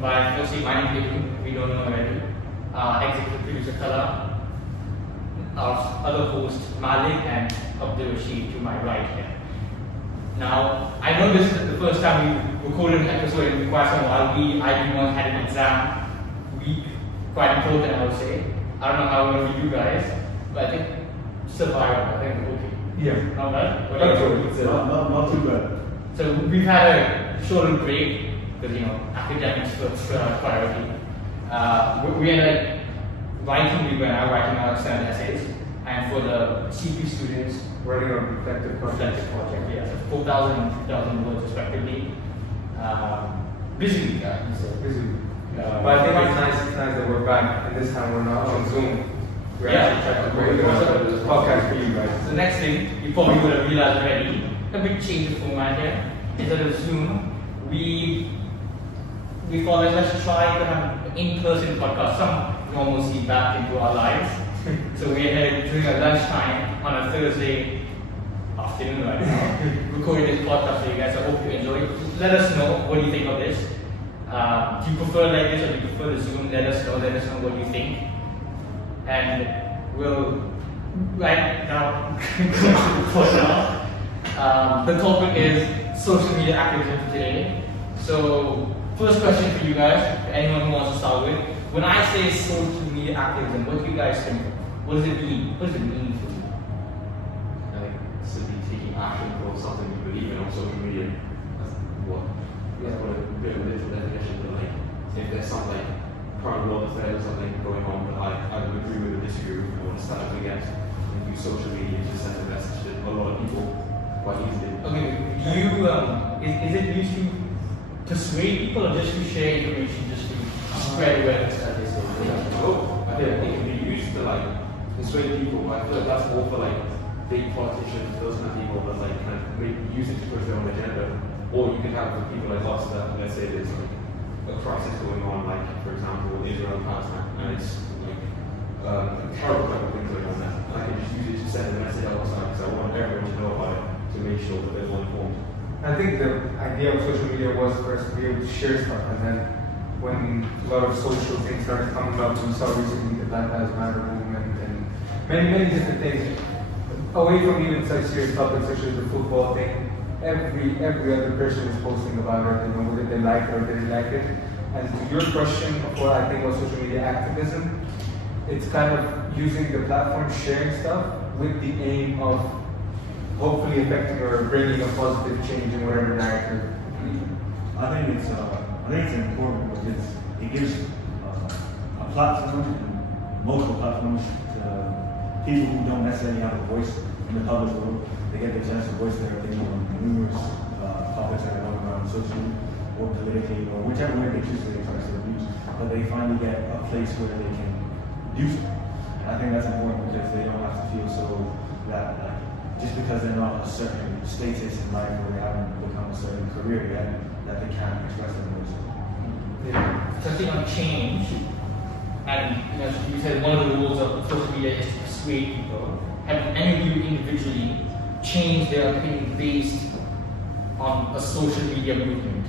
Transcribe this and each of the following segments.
by firstly, my name is Ibrahim, we don't know already. Executive producer Talha, our other host Malik, and Abdur to my right here. Now, I know this is the first time we recorded an episode in quite some while. I had an exam week, quite important, I would say. I don't know how it went for you guys, but I think survived. I think okay. Yeah. Not bad? Not too bad. So we've had a short break because academics first priority. We ended up writing our extended essays, and for the CP students, Writing a reflective project. Yeah, so 4,000 and 3,000 words respectively. Busy week, I say. Busy. But I think it's nice that we're back, and this time we're not on Zoom. We're actually trying to create a podcast for you guys. The next thing, you probably would have realized already, a big change of format here. Instead of Zoom, we thought let's try to have an in-person podcast, some normalcy back into our lives. So we're here during a lunchtime on a Thursday afternoon right now, recording this podcast for you guys. I hope you enjoy it. Let us know what you think of this. Do you prefer like this or do you prefer the Zoom? Let us know what you think. And we'll right now go to the podcast. The topic is social media activism for today. So first question for you guys, for anyone who wants to start with. When I say social media activism, what do you guys think? What does it mean? What does it mean for you? I think simply taking action for something you believe in on social media. That's what a bit of a literal definition, but like if there's some like current world affair or something going on that I would agree with or disagree with, I want to stand up against, and use social media to send a message to a lot of people quite easily. Okay, is it used to persuade people or just to share information, just to spread awareness, as they say? I think it can be used to like persuade people, but I feel like that's more for like big politicians, those kind of people that like kind of use it to push their own agenda. Or you can have the people like us that, let's say there's like a crisis going on, like for example Israel and Palestine, and it's like terrible type of things going on there. And I can just use it to send a message outside because I want everyone to know about it to make sure that they're all informed. I think the idea of social media was for us to be able to share stuff, and then when a lot of social things started coming up, we saw recently the Black Lives Matter movement and many different things. Away from even such serious topics such as the football thing, every other person is posting about it, whether they like it or they didn't like it. And to your question of what I think about social media activism, it's kind of using the platform, sharing stuff with the aim of hopefully affecting or bringing a positive change in whatever narrative. I think it's important because it gives a platform, multiple platforms to people who don't necessarily have a voice in the public world. They get the chance to voice their opinion on numerous topics that are going around socially or politically or whichever way they choose to express their views. But they finally get a place where they can do so. And I think that's important because they don't have to feel so that like just because they're not a certain status in life or they haven't become a certain career yet, that they can't express their voice. Touching on change, and you said one of the rules of social media is to persuade people. Have any of you individually changed their opinion based on a social media movement?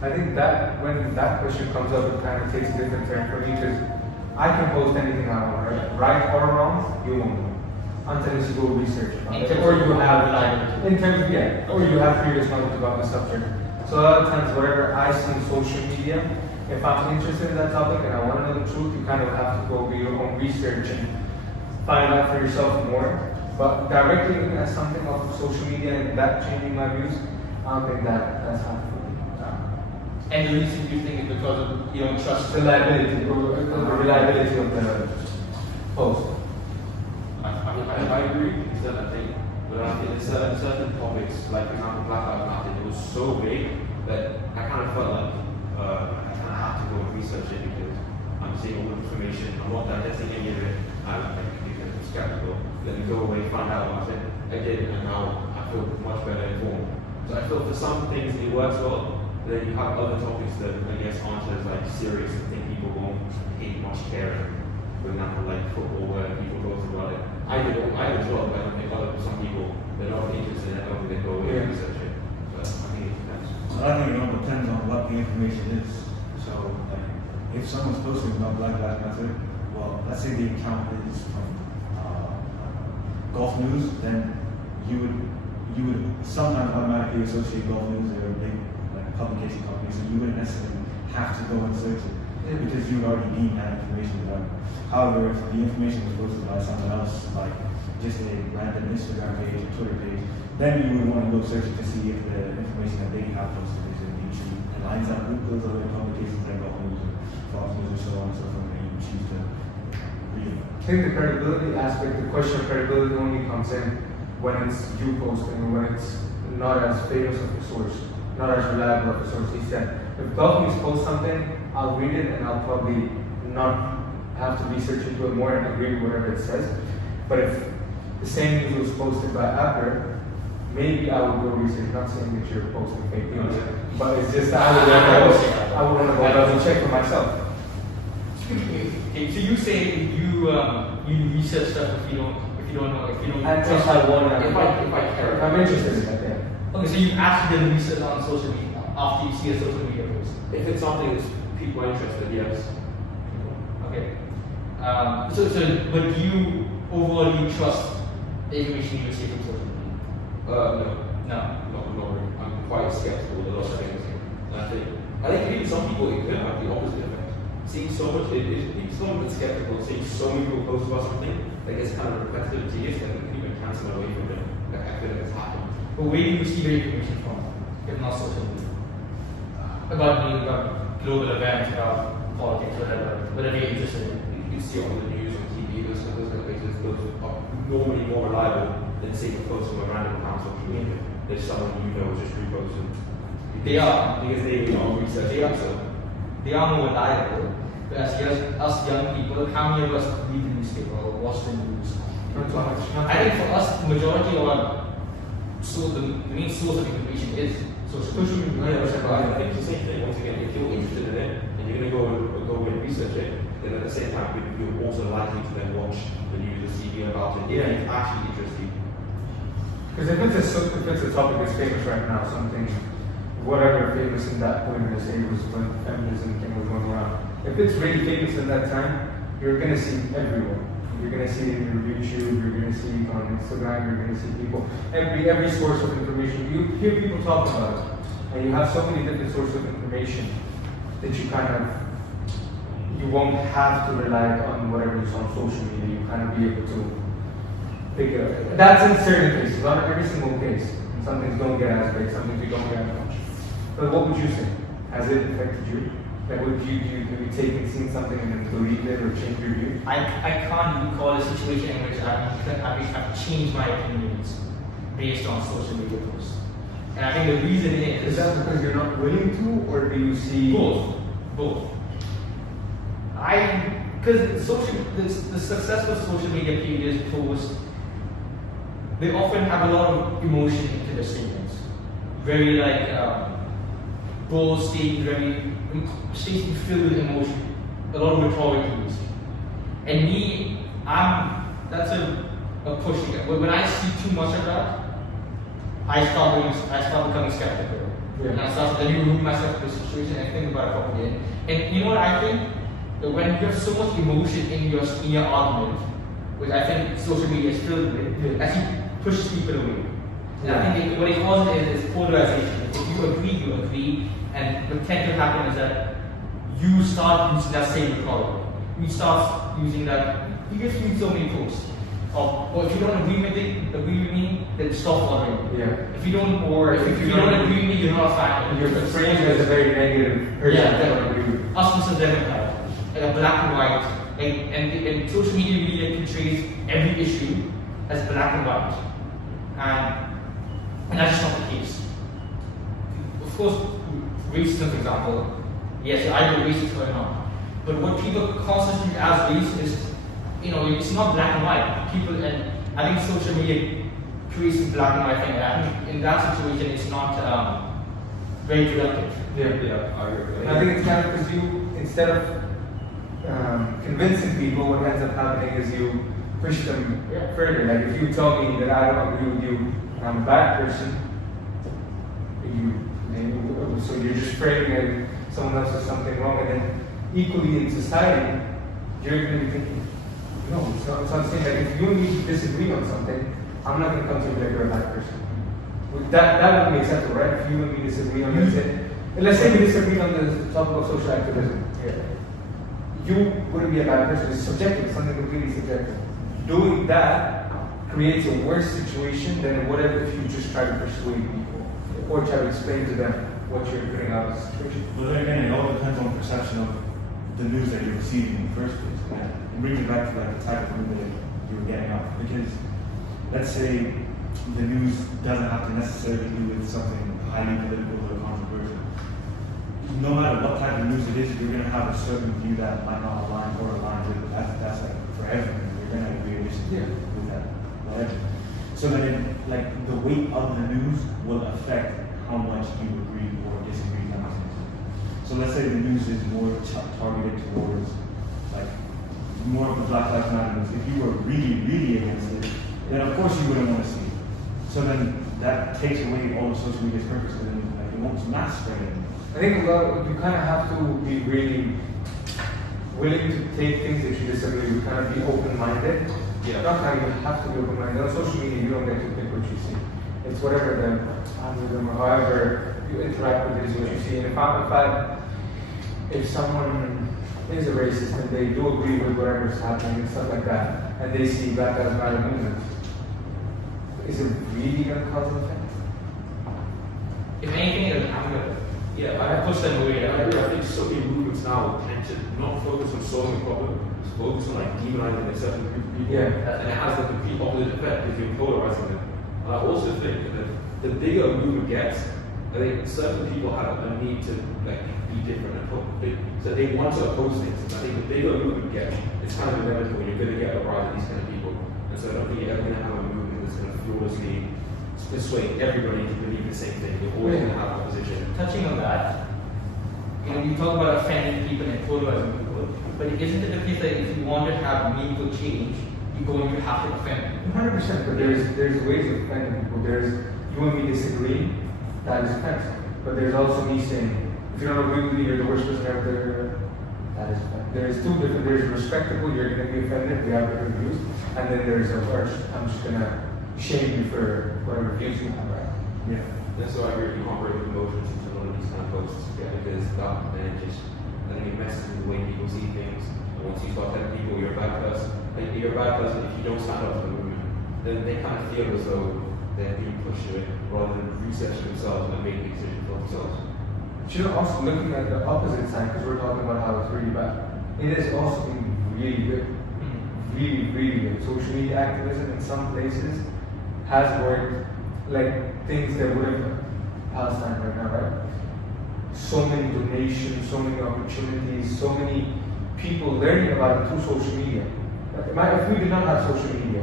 I think that when that question comes up, it kind of takes a different turn for me because I can post anything I want, right or wrong, you won't know. Until you go research about it. Or you have or you have previous knowledge about the subject. So a lot of times whatever I see on social media, if I'm interested in that topic and I want to know the truth, you kind of have to go do your own research and find out for yourself more. But directly looking at something off of social media and that changing my views, I don't think that's happening. And the reason you think is because of you don't trust The reliability of the post. I agree with certain things, but I think in certain topics, like for example Black Lives Matter, it was so big that I kind of felt like I kind of have to go and research it because I'm seeing all the information, I'm not digesting any of it, I'm skeptical. Let me go away, find out about it. I did, and now I feel much better informed. So I feel for some things it works well, then you have other topics that I guess aren't as like serious and think people won't take much care in. For example, like football, where people go through it. I did as well, but I think some people they're not interested in it, I don't think they go away and research it. But I think it depends. I think it all depends on what the information is. So like, if someone's posting about Black Lives Matter, well, let's say the account is from Gulf News, then you would sometimes automatically associate Gulf News or a big like publication company, so you wouldn't necessarily have to go and search it because you would already deem that information to them. However, if the information was posted by someone else, like just a random Instagram page or Twitter page, then you would want to go search it to see if the information that they have posted is indeed true and lines up with those other publications like Gulf News or Fox News or so on and so forth, and you choose to read it. I think the credibility aspect, the question of credibility only comes in when it's you posting or when it's not as famous of a source, not as reliable of a source. He said, if Gulf News posts something, I'll read it and I'll probably not have to research into it more and agree with whatever it says. But if the same news was posted by Abdur, maybe I would go research, not saying that you're posting fake news, but it's just that I would want to go double check for myself. Okay, so you say you research stuff if you don't know. At least I want to. If I care. If I'm interested in that, yeah. Okay, so you've actually done research on social media after you see a social media post. If it's something that people are interested, yes. Okay. But do you overall trust the information you receive from social media? No. Not really. I'm quite skeptical with a lot of things. And I think even some people, it could have the opposite effect. Seeing so much, if someone is skeptical, seeing so many people post about something that gets kind of repetitive to you, then it can even cancel away from it. Like, I feel like it's happened. But where do you receive your information from, if not social media? About global events, about politics, whatever you're interested in. You see it on the news, on TV, those kind of places, those are normally more reliable than seeing a post from a random account on social media. There's someone you know just reposted. They are. Because they do all research. They are more reliable. But as us young people, how many of us read the newspaper or watch the news? Not so much. I think for us, the majority of the main source of information is social media. I think it's the same thing. Once again, if you're interested in it and you're going to go and research it, then at the same time you're also likely to then watch the news or see about it if it actually interests you. Because if it's a topic that's famous right now, something, whatever famous in that point, let's say it was when feminism thing was going around. If it's really famous in that time, you're going to see everywhere. You're going to see it in your YouTube, you're going to see it on Instagram, you're going to see people, every source of information. You hear people talk about it, and you have so many different sources of information that you won't have to rely on whatever you saw on social media. You kind of be able to pick it up. That's in certain cases, not in every single case. Some things don't get as big, some things you don't get as much. But what would you say? Has it affected you? Like, have you taken, seen something and then believed it or changed your view? I can't recall a situation in which I've changed my opinions based on social media posts. And I think the reason Is that because you're not willing to, or do you see both? Because the successful social media pages post, they often have a lot of emotion into their statements. Very bold statements, statements filled with emotion, a lot of rhetoric used. And me, that's a push. When I see too much of that, I start becoming skeptical. Yeah. And I start to remove myself from the situation and think about it properly. And you know what I think? That when you have so much emotion in your argument, which I think social media is filled with, actually pushes people away. And I think what it causes is polarization. If you agree, and what tends to happen is that you start using that same rhetoric. You start using that. You get to so many posts. Or if you don't agree with me, then stop following me. Yeah. If you don't agree with me, you're not a fan. You're framed as a very negative person. Yeah, us versus Democrat, like a black and white, and social media portrays every issue as black and white, and that's just not the case. Of course, racism, for example, yes, I know racism is going on, but what people constantly as racist, it's not black and white. People, and I think social media creates a black and white thing. I think in that situation, it's not very productive. Yeah. I agree. And I think it's kind of because you, instead of convincing people, what ends up happening is you push them further. Like if you tell me that I don't agree with you and I'm a bad person, so you're just framing it someone else does something wrong, and then equally in society, you're going to be thinking, no, it's not the same. Like if you and me disagree on something, I'm not going to come to you like you're a bad person. That would make sense, right? If you and me disagree on, let's say we disagree on the topic of social activism. Yeah. You wouldn't be a bad person. It's subjective. It's something completely subjective. Doing that creates a worse situation than whatever if you just try to persuade people or try to explain to them what you're putting out as a situation. But then again, it all depends on perception of the news that you're receiving in the first place. It brings it back to like the type of news that you were getting out. Because let's say the news doesn't have to necessarily do with something highly political or controversial. No matter what type of news it is, you're going to have a certain view that might not align or align with it. That's like for everything. You're going to agree or disagree with that. Whatever. So then, like, the weight of the news will affect how much you agree or disagree with that. So let's say the news is more targeted towards, like, more of the Black Lives Matter news. If you were really, really against it, then of course you wouldn't want to see it. So then that takes away all of social media's purpose, and then like, it won't mass spread anymore. I think you kind of have to be really willing to take things that you disagree with, kind of be open-minded. Yeah. Not kind of, you have to be open-minded. On social media, you don't get to pick what you see. It's whatever the algorithm or however you interact with it is what you see. And if someone is a racist and they do agree with whatever's happening and stuff like that, and they see Black Lives Matter movement, is it really going to cause an effect? If anything, it'll anger. Yeah, I push them away. I agree. I think so many movements now tend to not focus on solving the problem, just focus on like demonizing a certain group of people. Yeah. And it has the complete opposite effect because you're polarizing them. And I also think that the bigger a movement gets, I think certain people have a need to like be different and so they want to oppose things. And I think the bigger a movement gets, it's kind of inevitable. You're going to get a rise of these kind of people. And so I don't think you're ever going to have a movement that's going to flawlessly persuade everybody to believe the same thing. You're always going to have opposition. Touching on that, you talk about offending people and polarizing people, but isn't it the case that if you want to have meaningful change, you're going to have to offend people? 100%, but there's ways of offending people. There's you and me disagreeing, that is offensive. But there's also me saying, if you don't agree with me, you're the worst person ever. That is offensive. There's two different. There's respectable, you're going to be offended, we have different views, and then there's a worst. I'm just going to shame you for whatever views you have, right? Yeah. That's why I agree with incorporate emotions into one of these kind of posts. Yeah, because that then I think it messes with the way people see things. And once you start telling people you're a bad person, like you're a bad person if you don't stand up for the movement, then they kind of feel as though they're being pushed to it rather than research themselves and make a decision for themselves. But you know, also looking at the opposite side, because we're talking about how it's really bad, it has also been really good. Really, really good. Social media activism in some places has worked like things that would have Palestine right now, right? So many donations, so many opportunities, so many people learning about it through social media. If we did not have social media,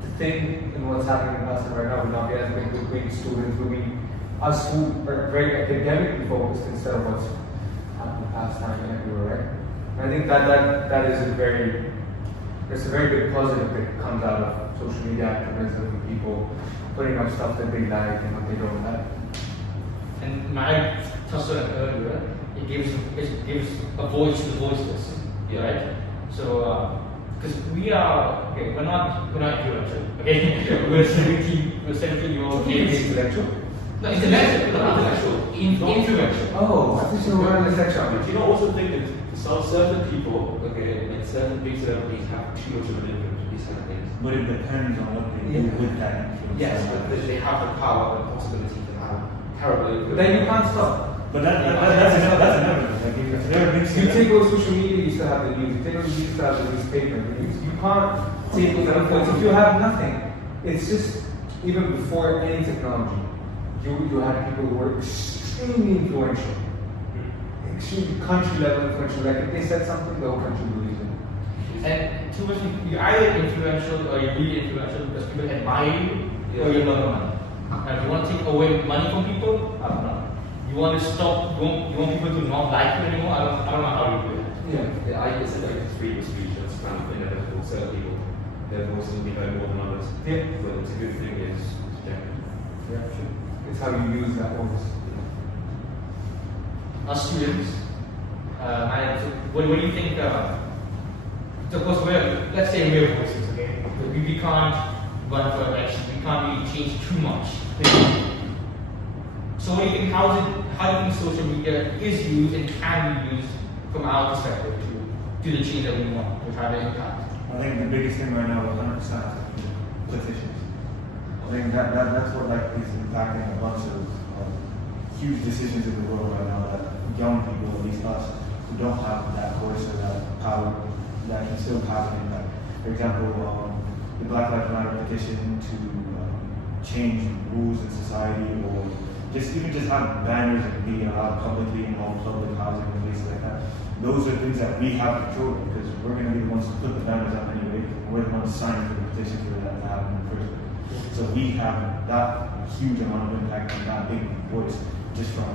the thing in what's happening in Palestine right now would not be as big between students, between us who are very academically focused instead of what's happening in Palestine and everywhere, right? And I think that is a very big positive that comes out of social media activism and people putting up stuff that they like and what they don't like. And Malik touched on it earlier. It gives a voice to the voiceless, right? So, because we're not influential, okay? we're 17-year-old kids. Intellectual? No, intellectual. Influential. Oh, I think so. We're on the section. But you don't also think that some certain people, okay, and certain big celebrities have too much of an influence with these kind of things. But it depends on what they do with that influence. Yes, but they have the power and possibility to have terrible influence. But then you can't stop. But that's inevitable. Like, if they're a big You take away social media, you still have the news. You take away the news, you still have the newspaper. You can't take away the influence. If you have nothing, it's just, even before any technology, you had people who were extremely influential. Extremely country level influential. Like if they said something, the whole country believes it. And two questions, you're either influential or you're really influential because people admire you or you're not money. Now, if you want to take away money from people, I don't know. You want to stop, you want people to not like you anymore, I don't know how you do it. Yeah, I guess it's like freedom of speech, that's kind of inevitable. Certain people, their voices will be heard more than others. Yeah. But it's a good thing is subjective. Yeah, sure. It's how you use that voice. our students. And so what do you think? So of course, let's say we're voices, okay? We can't run for election. We can't really change too much. So what do you think? How do you think social media is used and can be used from our perspective to the change that we want to have an impact? I think the biggest thing right now is 100% petitions. I think that's what is impacting a bunch of huge decisions in the world right now, that young people, at least us, who don't have that voice or that power, that can still have an impact. For example, the Black Lives Matter petition to change rules in society, or even just have banners and be allowed publicly in all public housing and places like that. Those are things that we have control of, because we're going to be the ones who put the banners up anyway, and we're the ones signing for the petition for that to happen in the first place. So we have that huge amount of impact and that big voice just from,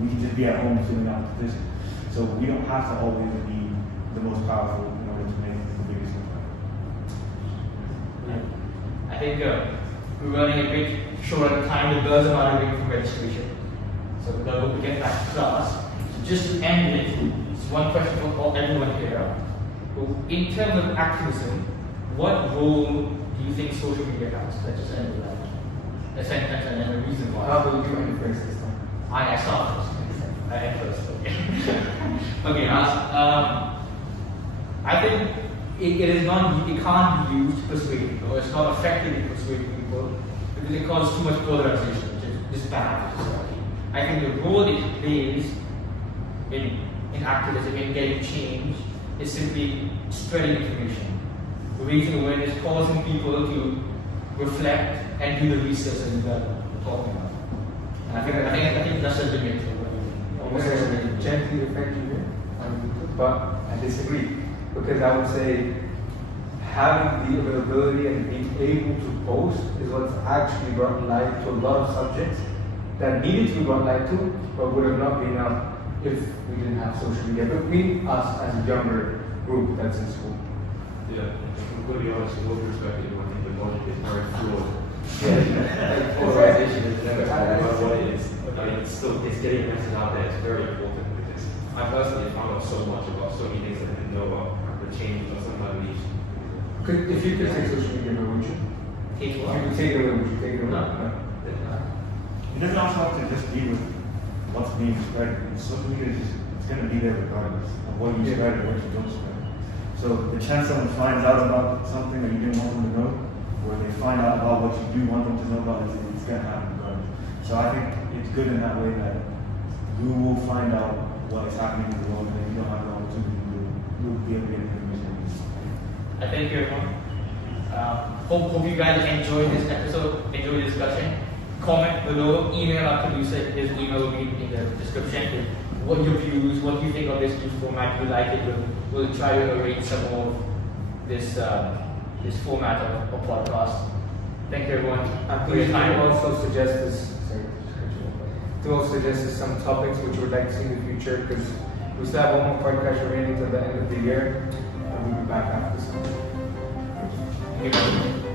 we can just be at home filling out the petition. So we don't have to always be the most powerful in order to make the biggest impact. I think we're running a bit short on time. The girls are not waiting for registration, so we'll get back to class. So just to end it, it's one question for everyone here. In terms of activism, what role do you think social media has? Let's just end with that. A sentence and then a reason why. How will you end first this time? I saw first. I end first. Okay. Okay. I think it can't be used to persuade people. It's not effectively persuading people because it causes too much polarization, which is bad for society. I think the role it plays in activism, in getting change, is simply spreading information, raising awareness, causing people to reflect and do the research that we're talking about. And I think that's a limit to what I'm going to gently defend you here, but I disagree, because I would say having the availability and being able to post is what's actually brought light to a lot of subjects that needed to be brought light to, but would have not been up if we didn't have social media. But us as a younger group that's in school. Yeah, I'm going to be honest, in one perspective, I think the logic is very flawed. Yeah, Polarization is never about what it is. I mean, it's getting a message out there. It's very important, because I personally found out so much about so many things that I didn't know about the change of some of my beliefs. If you could take social media, would you? Take If what? you could take it away, would you take it away? No. It doesn't also have to just be with what's being spread. Social media it's going to be there regardless of what you spread or what you don't spread. So the chance someone finds out about something that you didn't want them to know, or they find out about what you do want them to know about, it's going to happen regardless. So I think it's good in that way that you will find out what is happening in the world, and if you don't have the opportunity, you'll be able to get information. I thank you everyone. Hope you guys enjoyed this episode, enjoyed the discussion. Comment below, email our producer, his email will be in the description. What your views, what you think of this new format, you like it, we'll try to arrange some more of this format of podcast. Thank you everyone for your time. Also suggest this. To also suggest some topics which we would like to see in the future, because we still have one more podcast remaining till the end of the year, and we'll be back after this. Thank you.